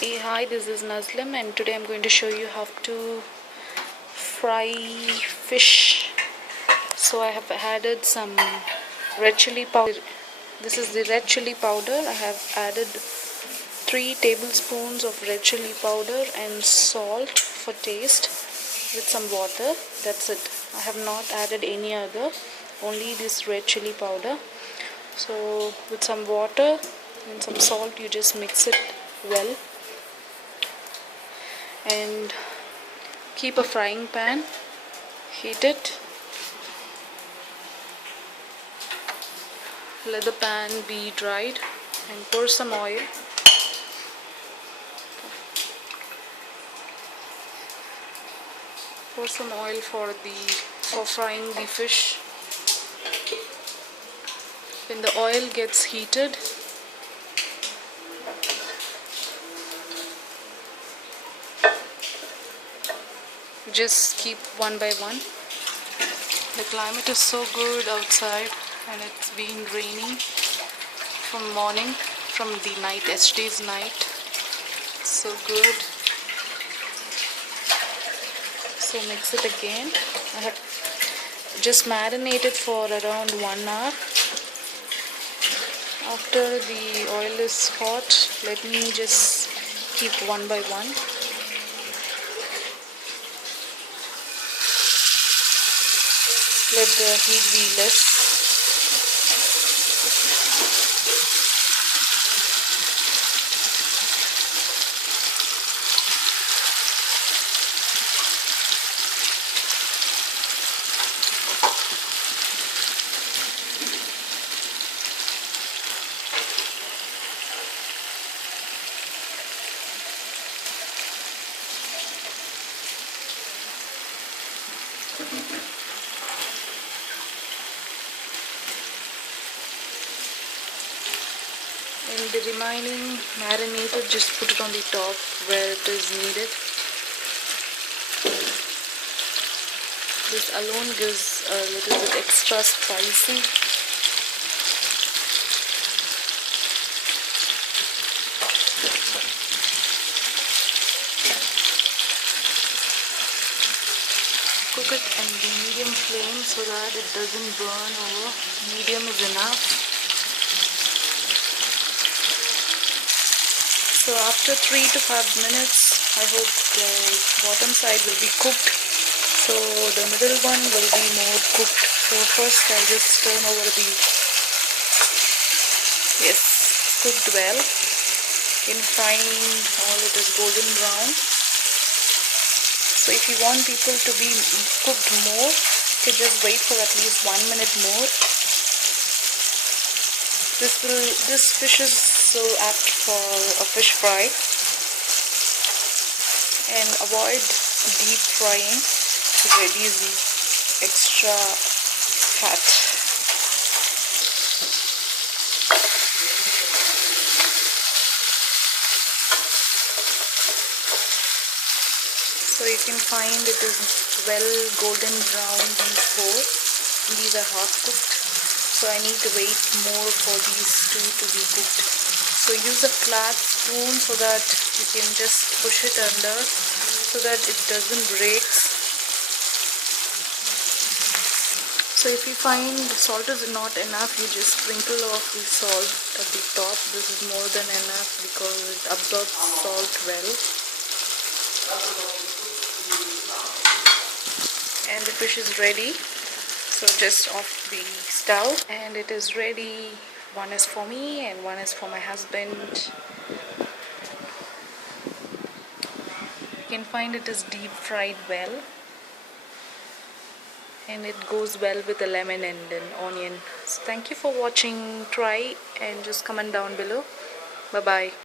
Hey, hi, this is Nazlim, and today I'm going to show you how to fry fish. So I have added some red chili powder. This is the red chili powder. I have added 3 tablespoons of red chili powder and salt for taste with some water. That's it. I have not added any other, only this red chili powder. So with some water and some salt, you just mix it well. And keep a frying pan, heat it, let the pan be dried, and pour some oil. Pour some oil for frying the fish. When the oil gets heated, just keep one by one. The climate is so good outside, and it's been raining from morning, from the night, yesterday's night. So good. So mix it again. I have just marinated for around 1 hour. After the oil is hot, let me just keep one by one. Let the heat be less. And the remaining marinated, just put it on the top where it is needed. This alone gives a little bit extra spicy. Cook it on the medium flame so that it doesn't burn over. Medium is enough. So after 3 to 5 minutes, I hope the bottom side will be cooked. So the middle one will be more cooked. So first I'll just turn over the, yes, cooked well. In frying, all it is golden brown. So if you want people to be cooked more, you can just wait for at least 1 minute more. This fish is so apt for a fish fry, and avoid deep frying to reduce the extra fat. So you can find it is well golden brown before. These are half cooked, so I need to wait more for these two to be cooked. So use a flat spoon so that you can just push it under so that it doesn't break. So if you find the salt is not enough, you just sprinkle off the salt at the top. This is more than enough because it absorbs salt well. And the fish is ready. So just off the stove, and it is ready. One is for me and one is for my husband. You can find it is deep fried well, and it goes well with the lemon and an onion. So thank you for watching. Try and just comment down below. Bye bye.